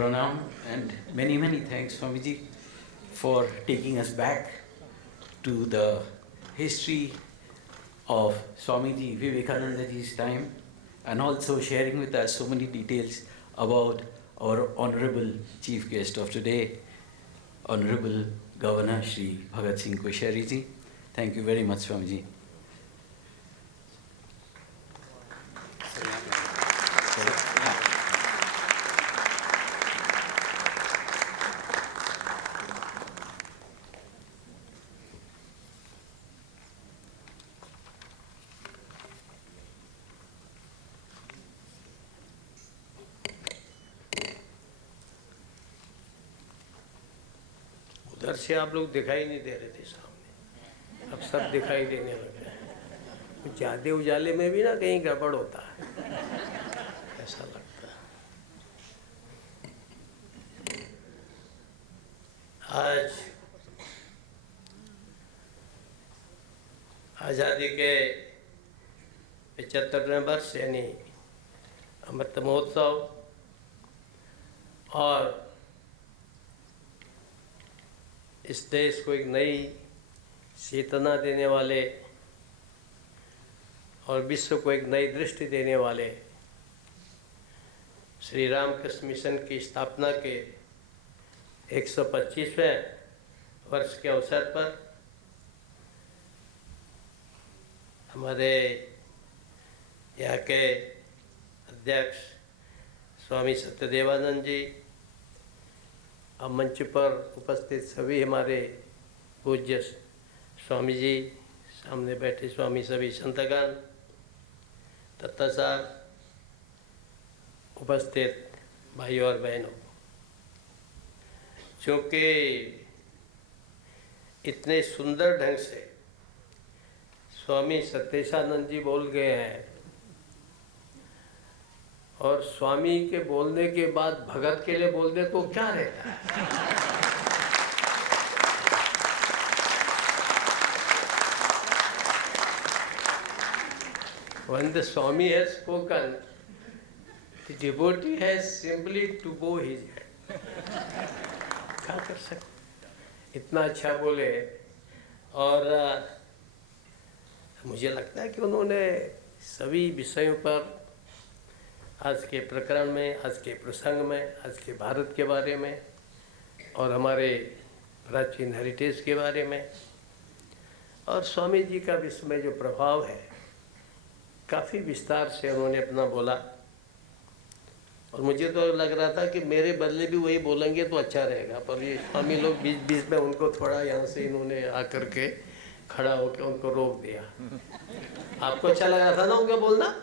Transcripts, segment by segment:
Pranam and many, many thanks, Swamiji, for taking us back to the history of Swamiji Vivekanandaji's time and also sharing with us so many details about our Honorable Chief Guest of today, Honorable Governor Shri Bhagat Singh Koshari ji. Thank you very much, Swamiji. उधर से आप लोग दिखाई नहीं दे रहे थे सामने, अब सब दिखाई देने लगे हैं। ज़्यादा उजाले में भी ना कहीं गड़बड़ होता है, ऐसा लगता है। आज आज़ादी के 75वें वर्ष यानी अमृत महोत्सव और इस देश को एक नई चेतना देने वाले और विश्व को एक नई दृष्टि देने वाले श्री रामकृष्ण मिशन की स्थापना के 125वें वर्ष के अवसर पर हमारे यहाँ के अध्यक्ष स्वामी सत्यदेवानंद जी, अब मंच पर उपस्थित सभी हमारे पूज्य स्वामी जी, सामने बैठे स्वामी सभी संतगण तथा साथ उपस्थित भाइयों और बहनों, चूँकि इतने सुंदर ढंग से स्वामी सत्येशानंद जी बोल गए हैं और स्वामी के बोलने के बाद भगत के लिए बोल दे तो क्या रहता है। When the Swami has spoken, the devotee has simply to bow his head. क्या कर सकते, इतना अच्छा बोले। और मुझे लगता है कि उन्होंने सभी विषयों पर, आज के प्रकरण में, आज के प्रसंग में, आज के भारत के बारे में और हमारे प्राचीन हेरिटेज के बारे में और स्वामी जी का विश्व में जो प्रभाव है, काफ़ी विस्तार से उन्होंने अपना बोला। और मुझे तो लग रहा था कि मेरे बदले भी वही बोलेंगे तो अच्छा रहेगा, पर ये स्वामी लोग बीच बीच में उनको थोड़ा यहाँ से इन्होंने आकर के खड़ा होकर उनको रोक दिया। आपको अच्छा लग रहा था ना उनका बोलना?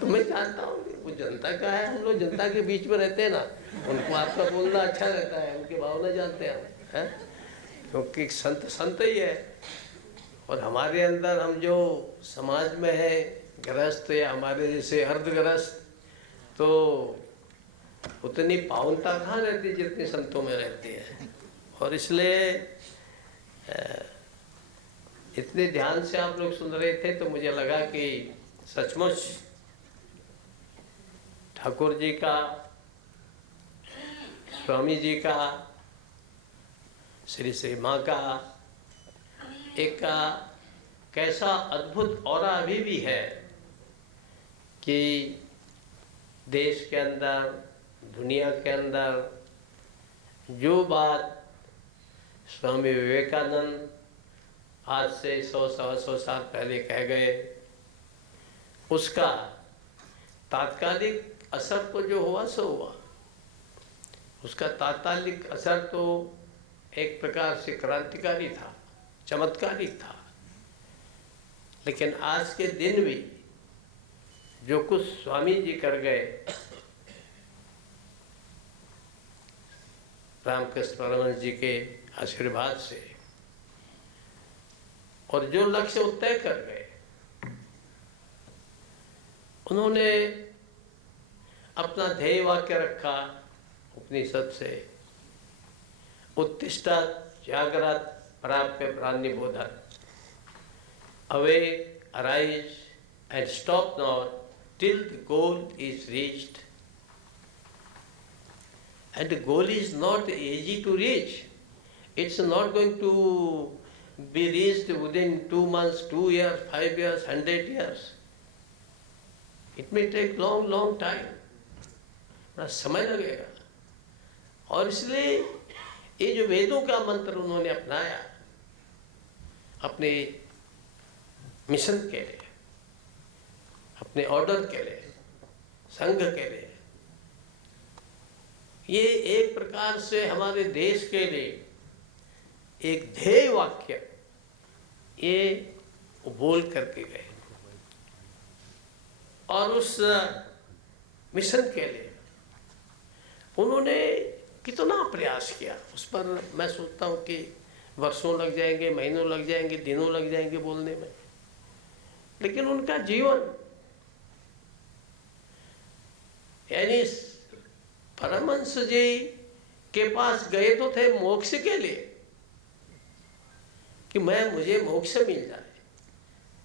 तो मैं जानता हूँ वो जनता का है, हम लोग जनता के बीच में रहते हैं ना, उनको आपका बोलना अच्छा रहता है, उनकी भावना जानते हैं, क्योंकि संत संत ही है। और हमारे अंदर हम जो समाज में है गृहस्थ या हमारे जैसे अर्धगृहस्थ, तो उतनी पावनता कहाँ रहती जितनी संतों में रहती है। और इसलिए इतने ध्यान से आप लोग सुन रहे थे तो मुझे लगा कि सचमुच ठाकुर जी का, स्वामी जी का, श्री श्री माँ का एक कैसा अद्भुत ऑरा अभी भी है कि देश के अंदर, दुनिया के अंदर जो बात स्वामी विवेकानंद आज से 100-125 साल पहले कह गए, उसका तात्कालिक असर तो जो हुआ सो हुआ। उसका तात्कालिक असर तो एक प्रकार से क्रांतिकारी था, चमत्कारिक था, लेकिन आज के दिन भी जो कुछ स्वामी जी कर गए, रामकृष्ण परमहंस जी के आशीर्वाद से, और जो लक्ष्य वो तय कर गए, उन्होंने अपना ध्येय वाक्य रखा उपनिषद से, उत्तिष्ठत जागृत प्राप्य प्राणिबोधन, awake, arise and stop not till the goal is reached. And the goal is not easy to reach. It's not going to be reached within 2 months, 2 years, 5 years, 100 years. It may take long time. बड़ा समय लगेगा. और इसलिए ये जो वेदों का मंत्र उन्होंने अपनाया अपने मिशन के लिए, अपने ऑर्डर के लिए, संघ के लिए, ये एक प्रकार से हमारे देश के लिए एक ध्येय वाक्य ये बोल करके गए. और उस मिशन के लिए उन्होंने कितना प्रयास किया, उस पर मैं सोचता हूँ कि वर्षों लग जाएंगे, महीनों लग जाएंगे, दिनों लग जाएंगे बोलने में. लेकिन उनका जीवन, यानी परमहंस जी के पास गए तो थे मोक्ष के लिए कि मुझे मोक्ष मिल जाए,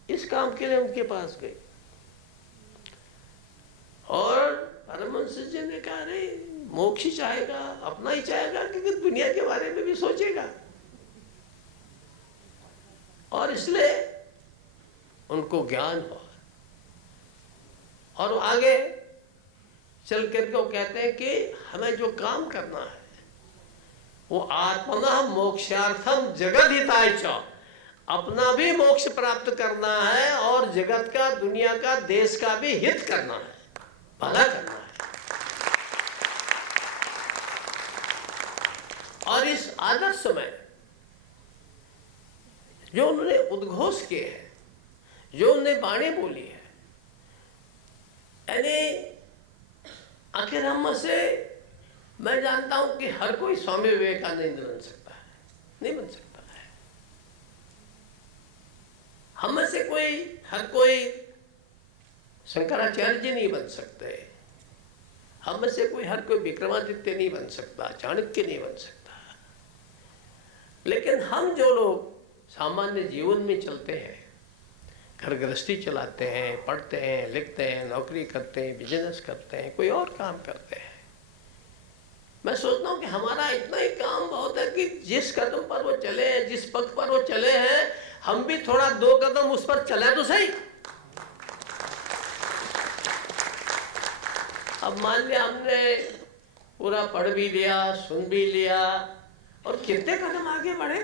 इस काम के लिए उनके पास गए. और परमहंस जी ने कहा अरे मोक्ष ही चाहेगा, अपना ही चाहेगा क्योंकि दुनिया के बारे में भी सोचेगा. और इसलिए उनको ज्ञान हुआ और वो आगे चल करके वो कहते हैं कि हमें जो काम करना है वो आत्मना मोक्षार्थम जगत हिताय च, अपना भी मोक्ष प्राप्त करना है और जगत का, दुनिया का, देश का भी हित करना है, भला करना है. और इस आदर्श में जो उन्होंने उद्घोष किए हैं, जो उन्होंने बाणी बोली है, यानी आखिर हम से मैं जानता हूं कि हर कोई स्वामी विवेकानंद बन सकता है, नहीं बन सकता है. हम में से हर कोई शंकराचार्य जी नहीं बन सकते. हम में से हर कोई विक्रमादित्य नहीं बन सकता, चाणक्य नहीं बन सकता. लेकिन हम जो लोग सामान्य जीवन में चलते हैं, घर गृहस्थी चलाते हैं, पढ़ते हैं, लिखते हैं, नौकरी करते हैं, बिजनेस करते हैं, कोई और काम करते हैं, मैं सोचता हूँ कि हमारा इतना ही काम बहुत है कि जिस कदम पर वो चले हैं, जिस पथ पर वो चले हैं, हम भी थोड़ा 2 कदम उस पर चले तो सही. अब मान लिया हमने पूरा पढ़ भी लिया, सुन भी लिया और कितने कदम आगे बढ़े.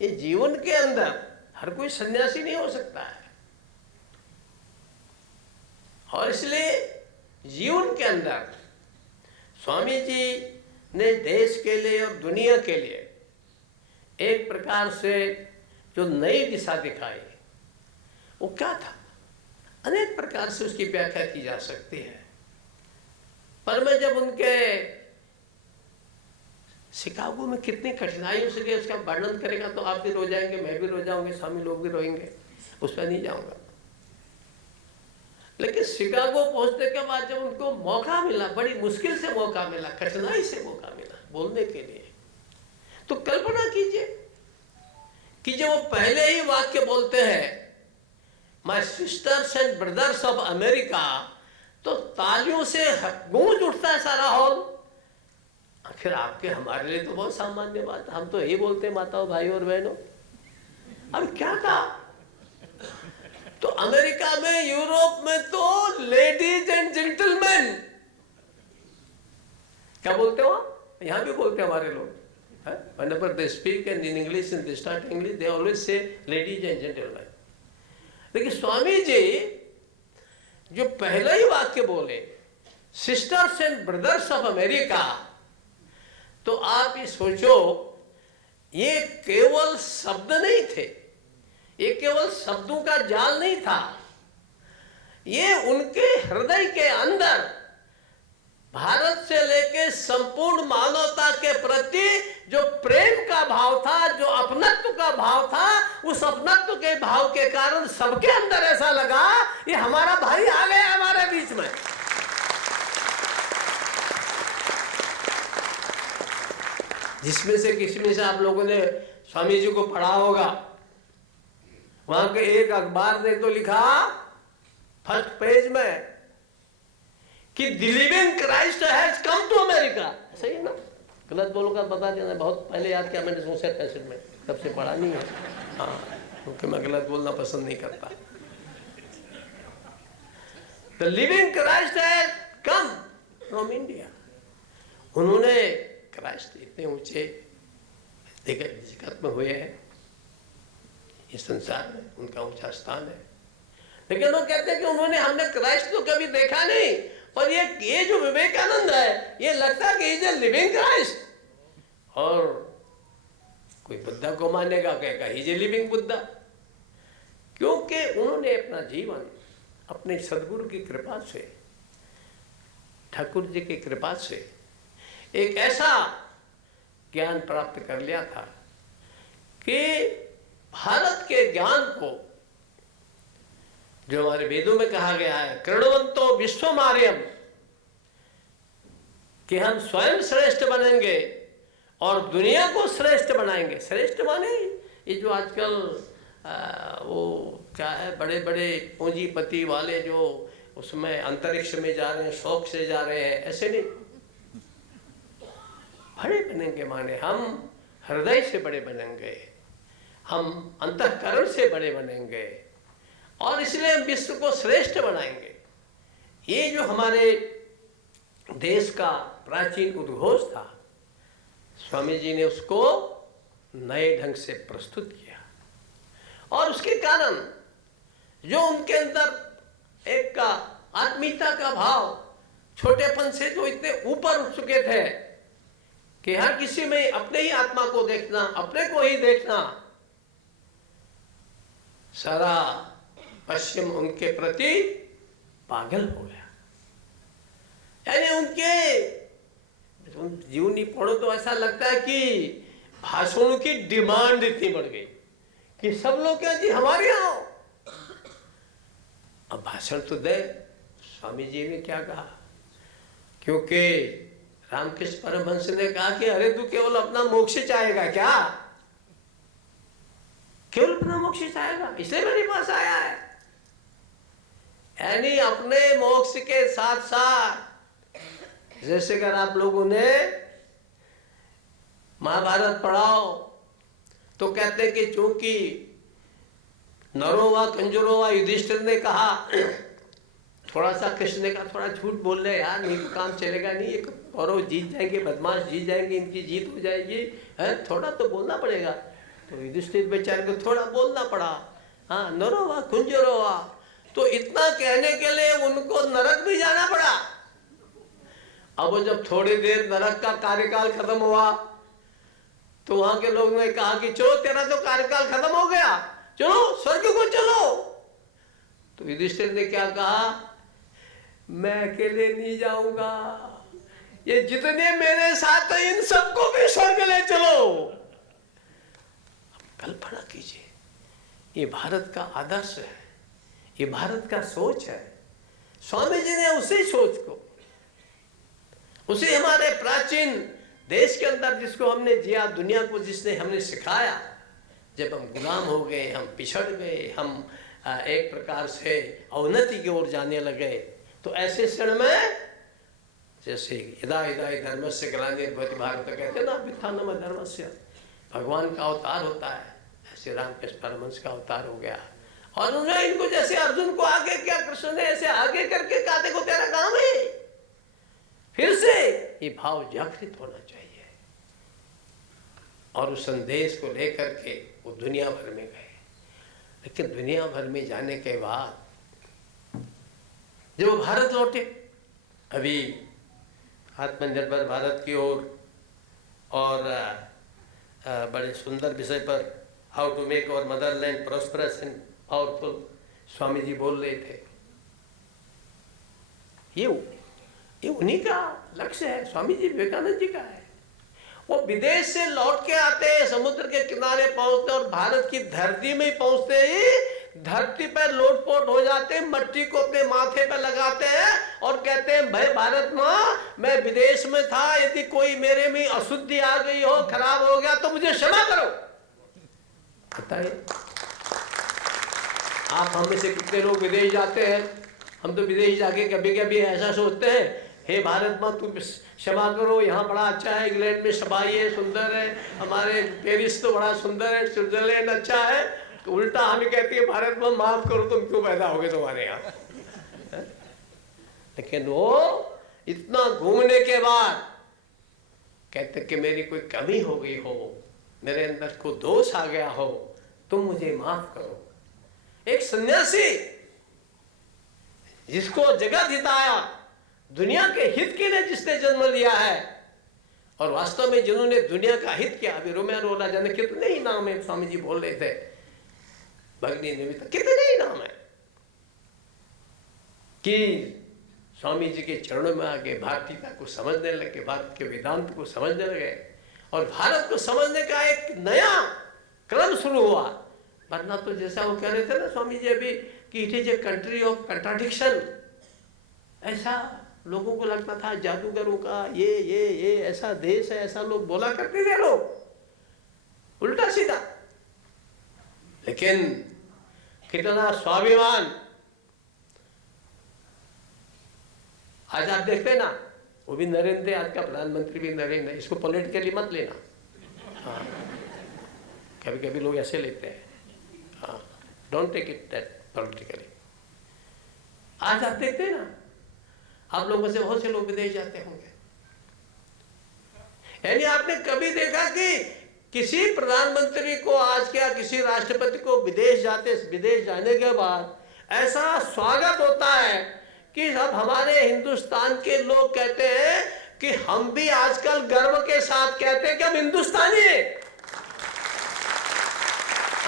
ये जीवन के अंदर हर कोई सन्यासी नहीं हो सकता है. और इसलिए जीवन के अंदर स्वामी जी ने देश के लिए और दुनिया के लिए एक प्रकार से जो नई दिशा दिखाई, वो क्या था? अनेक प्रकार से उसकी व्याख्या की जा सकती है. पर मैं जब उनके शिकागो में कितनी कठिनाइयों से गए उसका वर्णन करेगा तो आप भी रो जाएंगे, मैं भी रो जाऊंगे, स्वामी लोग भी रोएंगे, उस पर नहीं जाऊंगा. लेकिन शिकागो पहुंचने के बाद जब उनको मौका मिला, बड़ी मुश्किल से मौका मिला, कठिनाई से मौका मिला बोलने के लिए, तो कल्पना कीजिए कि जब वो पहले ही वाक्य बोलते हैं my sister's and brothers of America, तो तालियों से गूंज उठता है सारा हॉल. आखिर आपके हमारे लिए तो बहुत सामान्य बात है, हम तो यही बोलते हैं माताओं, भाई और बहनों. अब क्या था, तो अमेरिका में, यूरोप में तो लेडीज एंड जेंटलमैन क्या बोलते हो आप? यहां भी बोलते हैं हमारे लोग. Whenever they speak in English and they start English, they always say ladies and gentlemen. लेकिन स्वामी जी जो पहला ही वाक्य बोले sisters and brothers of America, तो आप ये सोचो, ये केवल शब्द नहीं थे, ये केवल शब्दों का जाल नहीं था, ये उनके हृदय के अंदर भारत से लेकर संपूर्ण मानवता के प्रति जो प्रेम का भाव था, जो अपनत्व का भाव था, उस अपनत्व के भाव के कारण सबके अंदर ऐसा लगा ये हमारा भाई आ गया हमारे बीच में. जिसमें से किसी में से आप लोगों ने स्वामी जी को पढ़ा होगा, वहां के एक अखबार ने तो लिखा फर्स्ट पेज में कि the living Christ has come to America. सही है ना? गलत बोलूंगा बता देना, बहुत पहले याद किया मैंने सोचा कैसेट में, तब से पढ़ा नहीं है। हाँ, क्योंकि मैं गलत बोलना पसंद नहीं करता। The living Christ has come from India. उन्होंने क्राइस्ट इतने ऊंचे जगत में हुए हैं, इस संसार में उनका ऊंचा स्थान है, लेकिन वो कहते हैं कि उन्होंने हमने क्राइस्ट तो कभी देखा नहीं। और ये जो विवेकानंद है, ये लगता है कि इज ए लिविंग क्राइस्ट। और कोई बुद्धा को मानेगा, कहेगा इज ए लिविंग बुद्धा, क्योंकि उन्होंने अपना जीवन अपने सदगुरु की कृपा से, ठाकुर जी की कृपा से एक ऐसा ज्ञान प्राप्त कर लिया था कि भारत के ज्ञान को, जो हमारे वेदों में कहा गया है, कृणवंतो विश्वमार्यम, कि हम स्वयं श्रेष्ठ बनेंगे और दुनिया को श्रेष्ठ बनाएंगे। श्रेष्ठ माने ये जो आजकल वो क्या है, बड़े बड़े पूंजीपति वाले जो उसमें अंतरिक्ष में जा रहे हैं, शौक से जा रहे हैं, ऐसे नहीं। बड़े बनेंगे माने हम हृदय से बड़े बनेंगे, हम अंतःकरण से बड़े बनेंगे, और इसलिए हम विश्व को श्रेष्ठ बनाएंगे। ये जो हमारे देश का प्राचीन उद्घोष था, स्वामी जी ने उसको नए ढंग से प्रस्तुत किया, और उसके कारण जो उनके अंदर एक का आत्मीयता का भाव, छोटेपन से जो इतने ऊपर उठ चुके थे कि हर किसी में अपने ही आत्मा को देखना, अपने को ही देखना, सारा पश्चिम उनके प्रति पागल हो गया। यानी उनके जीवनी पढ़ो तो ऐसा लगता है कि भाषणों की डिमांड इतनी बढ़ गई कि सब लोग क्या जी हमारे यहाँ आओ, अब भाषण तो दे। स्वामी जी ने क्या कहा, क्योंकि रामकृष्ण परमहंस ने कहा कि अरे तू केवल अपना मोक्ष चाहेगा क्या, केवल अपना मोक्ष चाहेगा, इसलिए मेरे पास आया है। यानी अपने मोक्ष के साथ साथ, जैसे अगर आप लोगों ने महाभारत पढ़ाओ तो कहते हैं कि चूंकि नरोवा कंजरोवा युधिष्ठिर ने कहा, थोड़ा सा कृष्ण ने कहा थोड़ा झूठ बोल रहे यार, नहीं तो काम चलेगा नहीं, ये कौरव जीत जाएंगे, बदमाश जीत जाएंगे, इनकी जीत हो जाएगी, है थोड़ा तो बोलना पड़ेगा। तो युधिष्ठिर बेचारे को थोड़ा बोलना पड़ा, हाँ नरोवा कुंजरोवा। तो इतना कहने के लिए उनको नरक भी जाना पड़ा। अब वो जब थोड़ी देर नरक का कार्यकाल खत्म हुआ तो वहां के लोगों ने कहा कि चलो तेरा तो कार्यकाल खत्म हो गया, चलो स्वर्ग को चलो। तो युधिष्ठिर ने क्या कहा, मैं अकेले नहीं जाऊंगा, ये जितने मेरे साथ हैं इन सबको भी स्वर्ग ले चलो। अब कल्पना कीजिए, ये भारत का आदर्श है, ये भारत का सोच है। स्वामी जी ने उसी सोच को, उसी हमारे प्राचीन देश के अंदर जिसको हमने जिया, दुनिया को जिसने हमने सिखाया, जब हम गुलाम हो गए, हम पिछड़ गए, हम एक प्रकार से अवनति की ओर जाने लगे, तो ऐसे क्षण में जैसे यदा यदा धर्मस्य ग्लानिर्भवति भारत कहते हैं ना, व्युत्थानम धर्मस्य, भगवान का अवतार होता है, ऐसे रामकृष्ण परमहंस का अवतार हो गया। और उन्होंने इनको जैसे अर्जुन को आगे किया, कृष्ण ने ऐसे आगे करके कहा देखो तेरा काम है। फिर से ये भाव जागृत होना चाहिए, और उस संदेश को लेकर के वो दुनिया भर में गए। लेकिन दुनिया भर में जाने के बाद जब वो भारत लौटे, अभी आत्मनिर्भर भारत की ओर और बड़े सुंदर विषय पर how to make our motherland prosperous and powerful Swami ji बोल रहे थे। ये उन्हीं का लक्ष्य है, स्वामी जी विवेकानंद जी का है। वो विदेश से लौट के आते हैं, समुद्र के किनारे पहुंचते और भारत की धरती में पहुंचते ही धरती पर लोटपोट हो जाते हैं, मट्टी को अपने माथे पर लगाते हैं और कहते हैं भाई भारत माँ, मैं विदेश में था, यदि कोई मेरे में अशुद्धि आ गई हो, खराब हो गया तो मुझे क्षमा करो। बताइए आप हम में से कितने लोग विदेश जाते हैं हम तो विदेश जाके कभी कभी ऐसा सोचते हैं, हे भारत माँ तुम क्षमा करो, यहाँ बड़ा अच्छा है, इंग्लैंड में सफाई है, सुंदर है, हमारे पेरिस तो बड़ा सुंदर है, स्विट्जरलैंड अच्छा है, तो उल्टा हमें कहती है भारत माँ माफ करो तुम क्यों पैदा हो गए तुम्हारे यहाँ। लेकिन वो इतना घूमने के बाद कहते कि मेरी कोई कमी हो गई हो, मेरे अंदर कोई दोष आ गया हो, तुम मुझे माफ करो। एक सन्यासी जिसको जगत हिताया, दुनिया के हित के लिए जिसने जन्म लिया है, और वास्तव में जिन्होंने दुनिया का हित किया, अभी रोमेरो राजा ने कितने ही नाम है, स्वामी जी बोल रहे थे, भगनी निमित्त कितने ही नाम है कि स्वामी जी के चरणों में आके भारतीयता को समझने लगे, भारत के वेदांत को समझने लगे, और भारत को समझने का एक नया क्रम शुरू हुआ। वरना तो जैसा वो कह रहे थे ना स्वामी जी अभी कि it is a country of contradiction, ऐसा लोगों को लगता था जादूगरों का ये ऐसा देश है, ऐसा लोग बोला करते थे लोग उल्टा सीधा। लेकिन कितना स्वाभिमान, आज आप देखते हैं ना, वो भी नरेंद्र, आज का प्रधानमंत्री भी नरेंद्र, इसको पॉलिटिकली मत लेना। हाँ, कभी कभी लोग ऐसे लेते हैं, हाँ, don't take it that politically. आज आप देखते हैं ना, आप लोगों में से बहुत से लोग विदेश जाते होंगे, यानी आपने कभी देखा कि किसी प्रधानमंत्री को आज क्या किसी राष्ट्रपति को विदेश जाने के बाद ऐसा स्वागत होता है कि अब हमारे हिंदुस्तान के लोग कहते हैं कि हम भी आजकल गर्व के साथ कहते हैं कि हम हिंदुस्तानी हैं।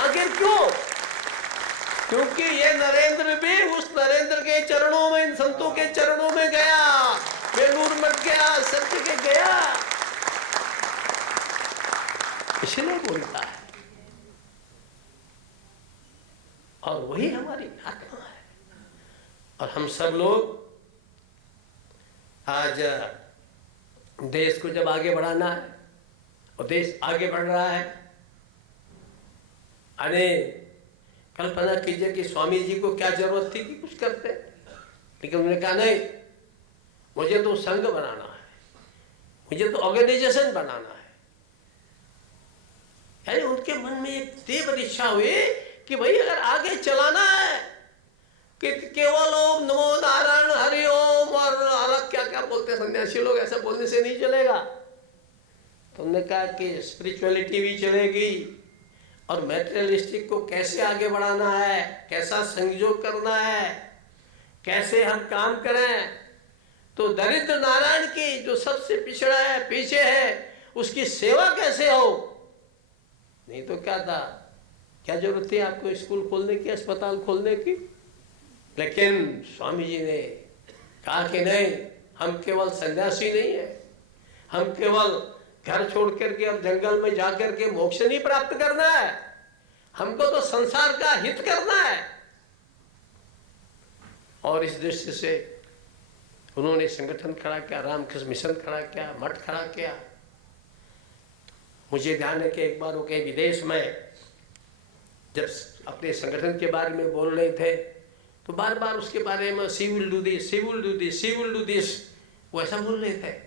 आखिर क्यों? क्योंकि ये नरेंद्र भी उस नरेंद्र के चरणों में, इन संतों के चरणों में गया, बेलूर मठ गया, सत्य के गया, इसलिए बोलता है। और वही हमारी आत्मा है। और हम सब लोग आज देश को जब आगे बढ़ाना है, और देश आगे बढ़ रहा है, अरे कल्पना कीजिए कि स्वामी जी को क्या जरूरत थी कि कुछ करते, लेकिन उन्होंने कहा नहीं, मुझे तो संघ बनाना है, मुझे तो ऑर्गेनाइजेशन बनाना है। यानी उनके मन में एक तीव्र इच्छा हुई कि भाई अगर आगे चलाना है कि केवल ओम नमो नारायण हरि ओम और अलग क्या क्या बोलते हैं सन्यासी लोग, ऐसा बोलने से नहीं चलेगा। तो उन्होंने कहा कि स्पिरिचुअलिटी भी चलेगी, और मैटेरियलिस्टिक को कैसे आगे बढ़ाना है, कैसा संयोग करना है, कैसे हम काम करें। तो दरिद्र नारायण की जो सबसे पिछड़ा है, पीछे है, उसकी सेवा कैसे हो। नहीं तो क्या था, क्या जरूरत थी आपको स्कूल खोलने की, अस्पताल खोलने की। लेकिन स्वामी जी ने कहा कि नहीं, हम केवल सन्यासी नहीं है, हम केवल घर छोड़ करके अब जंगल में जाकर के मोक्ष नहीं प्राप्त करना है, हमको तो संसार का हित करना है। और इस दृष्टि से उन्होंने संगठन खड़ा किया, रामकृष्ण मिशन खड़ा किया, मठ खड़ा किया। मुझे ध्यान है कि एक बार वो कहीं विदेश में जब अपने संगठन के बारे में बोल रहे थे, तो बार बार उसके बारे में she will do this, she will do this, she will do this, वो ऐसा बोल रहे थे।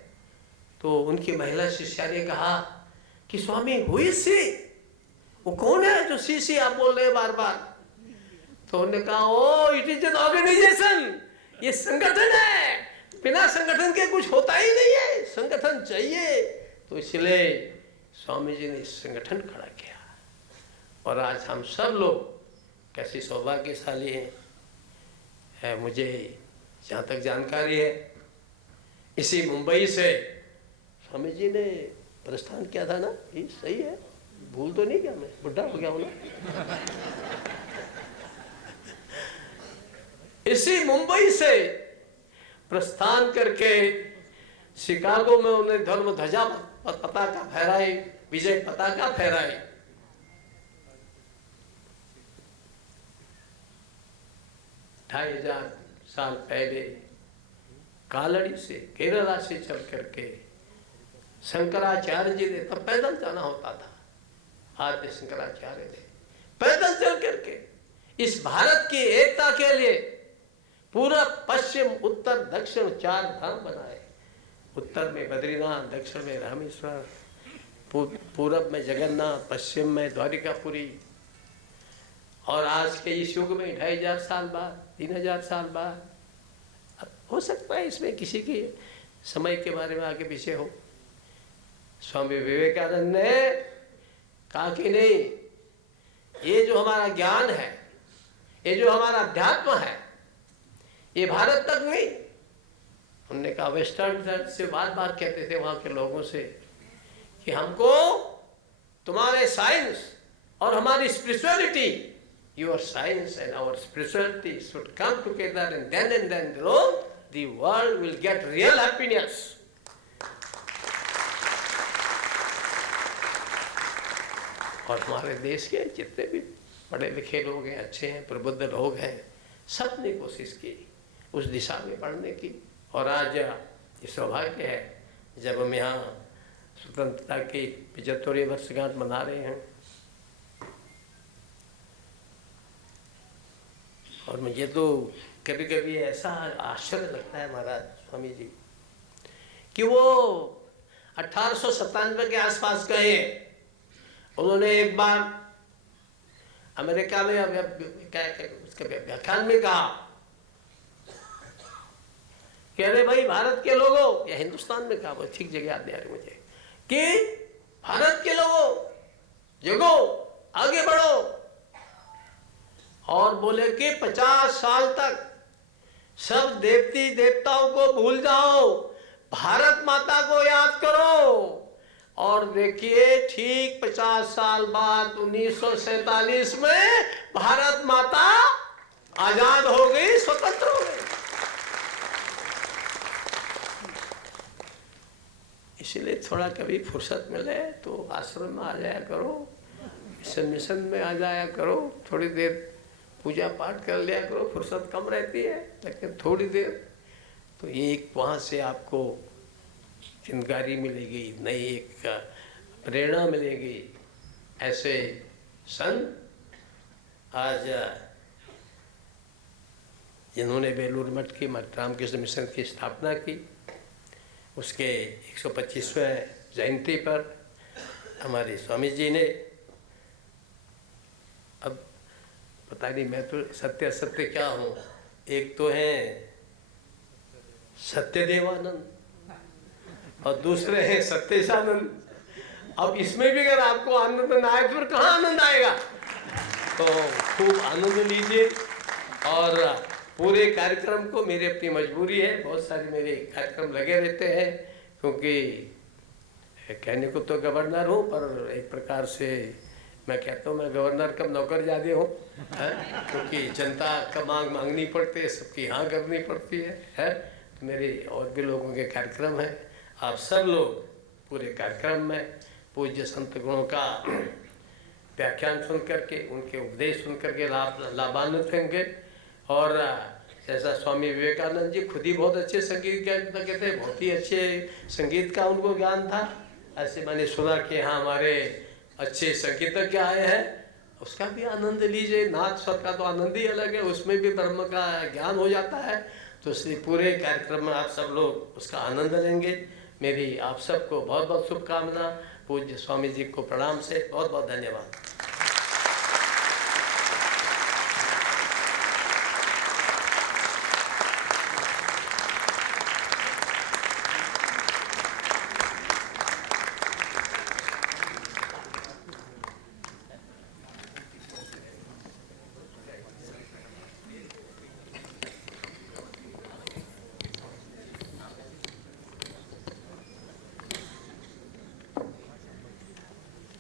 तो उनकी महिला शिष्या ने कहा कि स्वामी हु इज सी, वो कौन है जो सी आप बोल रहे हैं बार बार। तो उन्होंने कहा ओ इट इज एन ऑर्गेनाइजेशन, ये संगठन है, बिना संगठन के कुछ होता ही नहीं है, संगठन चाहिए। तो इसलिए स्वामी जी ने संगठन खड़ा किया। और आज हम सब लोग कैसे सौभाग्यशाली हैं। मुझे जहाँ तक जानकारी है, इसी मुंबई से स्वामी जी ने प्रस्थान किया था ना, ये सही है, भूल तो नहीं किया, मैं बुढ़ा हो गया हूँ ना। इसी मुंबई से प्रस्थान करके शिकागो में उन्हें धर्म ध्वजा पताका फहराई, विजय पताका फहराई। ढाई हजार साल पहले कालड़ी से, केरला से चल करके शंकराचार्य जी ने, तब पैदल जाना होता था, आद्य शंकराचार्य ने पैदल चल करके इस भारत की एकता के लिए पूरब पश्चिम उत्तर दक्षिण 4 धाम बनाए। उत्तर में बद्रीनाथ, दक्षिण में रामेश्वर, पूरब में जगन्नाथ, पश्चिम में द्वारिकापुरी। और आज के इस युग में 2500 साल बाद, 3000 साल बाद, अब हो सकता है इसमें किसी के समय के बारे में आगे पीछे हो। स्वामी विवेकानंद ने कहा कि नहीं, ये जो हमारा ज्ञान है, ये जो हमारा अध्यात्म है, ये भारत तक नहीं। उन्होंने कहा, वेस्टर्न से बार बार कहते थे वहां के लोगों से कि हमको तुम्हारे साइंस और हमारी spirituality, your science and our spirituality should come together and then alone the world will get real happiness. और हमारे देश के जितने भी पढ़े लिखे लोग हैं, अच्छे हैं, प्रबुद्ध लोग हैं, सब ने कोशिश की उस दिशा में बढ़ने की। और आज ये सौभाग्य है जब हम यहाँ स्वतंत्रता की 75वीं वर्षगांठ मना रहे हैं। और मुझे तो कभी कभी ऐसा आश्चर्य लगता है महाराज स्वामी जी कि वो 1897 के आसपास गए। उन्होंने एक बार अमेरिका में उसके व्याख्यान में कहा कि अरे भाई भारत के लोगों, या हिंदुस्तान में कहा, वो ठीक जगह याद नहीं आ रही मुझे, कि भारत के लोगों जगो, आगे बढ़ो। और बोले कि 50 साल तक सब देवती देवताओं को भूल जाओ, भारत माता को याद करो। और देखिए ठीक 50 साल बाद 1947 में भारत माता आजाद हो गई, स्वतंत्र हो गई। इसलिए थोड़ा कभी फुर्सत मिले तो आश्रम में आ जाया करो, मिशन में आ जाया करो, थोड़ी देर पूजा पाठ कर लिया करो। फुर्सत कम रहती है लेकिन थोड़ी देर तो एक वहाँ से आपको चिंगारी मिलेगी, नई एक प्रेरणा मिलेगी। ऐसे संत आज जिन्होंने बेलूर मठ की रामकृष्ण मिशन की स्थापना की, उसके 125वें जयंती पर हमारे स्वामी जी ने, अब पता नहीं मैं तो सत्य असत्य क्या हूँ, एक तो है सत्यदेवानंद और दूसरे हैं सत्येशानंद। अब इसमें भी अगर आपको आनंद ना आए तो फिर कहाँ आनंद आएगा। तो खूब आनंद लीजिए। और पूरे कार्यक्रम को, मेरी अपनी मजबूरी है, बहुत सारे मेरे कार्यक्रम लगे रहते हैं क्योंकि कहने को तो गवर्नर हूँ, पर एक प्रकार से मैं कहता हूँ मैं गवर्नर कम नौकर ज़्यादा हूँ, क्योंकि जनता का मांगनी पड़ती है, सबकी हाँ करनी पड़ती है। तो मेरे और भी लोगों के कार्यक्रम हैं। आप सब लोग पूरे कार्यक्रम में पूज्य संत गुणों का व्याख्यान सुन करके, उनके उपदेश सुन करके लाभान्वित होंगे। और जैसा स्वामी विवेकानंद जी खुद ही बहुत अच्छे संगीत कहते थे, बहुत ही अच्छे संगीत का उनको ज्ञान था। ऐसे मैंने सुना कि हाँ हमारे अच्छे संगीतज्ञ आए हैं, उसका भी आनंद लीजिए। नाथ स्वर का तो आनंद ही अलग है, उसमें भी ब्रह्म का ज्ञान हो जाता है। तो इसलिए पूरे कार्यक्रम में आप सब लोग उसका आनंद लेंगे। मेरी आप सबको बहुत बहुत शुभकामना। पूज्य स्वामी जी को प्रणाम से बहुत बहुत धन्यवाद।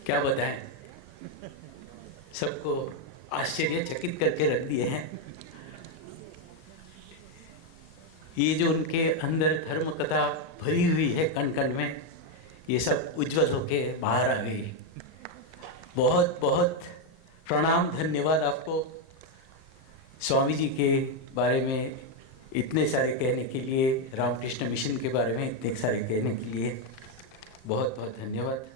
क्या बताएं, सबको आश्चर्यचकित करके रख दिए हैं। ये जो उनके अंदर धर्म कथा भरी हुई है कण कण में, ये सब उज्जवल होके बाहर आ गई। बहुत बहुत प्रणाम, धन्यवाद आपको स्वामी जी के बारे में इतने सारे कहने के लिए, रामकृष्ण मिशन के बारे में इतने सारे कहने के लिए बहुत बहुत धन्यवाद।